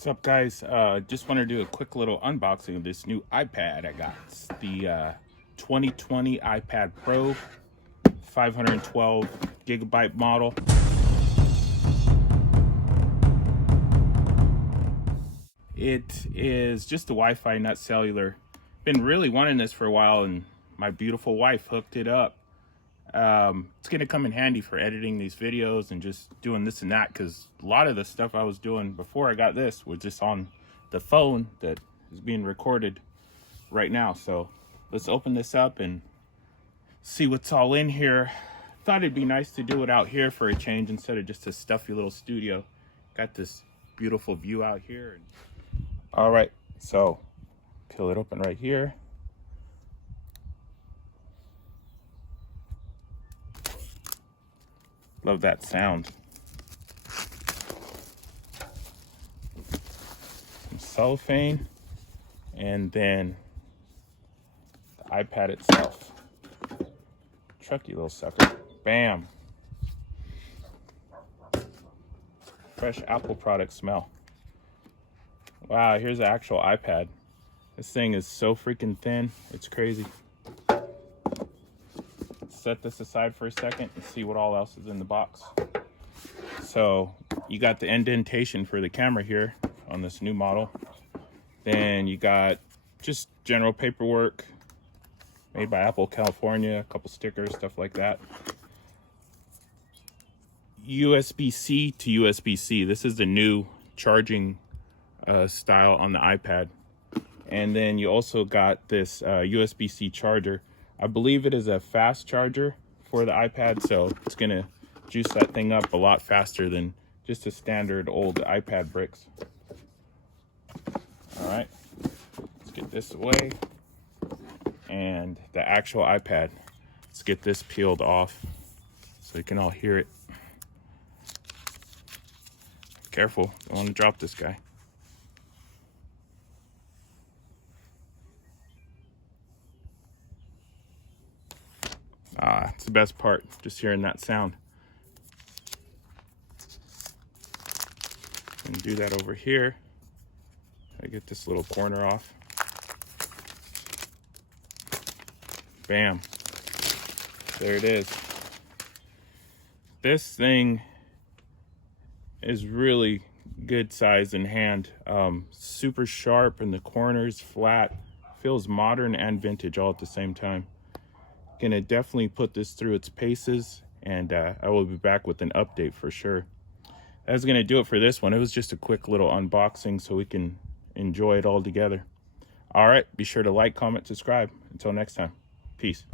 What's up, guys? Just want to do a quick little unboxing of this new iPad I got. It's the 2020 iPad Pro 512 gigabyte model. It is just a Wi-Fi, not cellular. Been really wanting this for a while, and my beautiful wife hooked it up. It's gonna come in handy for editing these videos and just doing this and that, because a lot of the stuff I was doing before I got this was just on the phone that is being recorded right now. So let's open this up and see what's all in here. Thought it'd be nice to do it out here for a change instead of just a stuffy little studio. Got this beautiful view out here. All right, so peel it open right here. Love that sound. Some cellophane, and then the iPad itself. Trucky little sucker. Bam. Fresh Apple product smell. Wow, here's the actual iPad. This thing is so freaking thin, it's crazy. Set this aside for a second and see what all else is in the box. So you got the indentation for the camera here on this new model. Then you got just general paperwork made by Apple California, a couple stickers, stuff like that. USB-C to USB-C. This is the new charging style on the iPad. And then you also got this USB-C charger. I believe it is a fast charger for the iPad, so it's gonna juice that thing up a lot faster than just a standard old iPad bricks. All right, let's get this away. And the actual iPad, let's get this peeled off so you can all hear it. Careful, don't want to drop this guy. It's the best part, just hearing that sound. And do that over here. I get this little corner off. Bam. There it is. This thing is really good size in hand. Super sharp in the corners, flat. Feels modern and vintage all at the same time. Gonna definitely put this through its paces, and I will be back with an update for sure. That's gonna do it for this one. It was just a quick little unboxing so we can enjoy it all together. All right, be sure to like, comment, subscribe. Until next time, peace.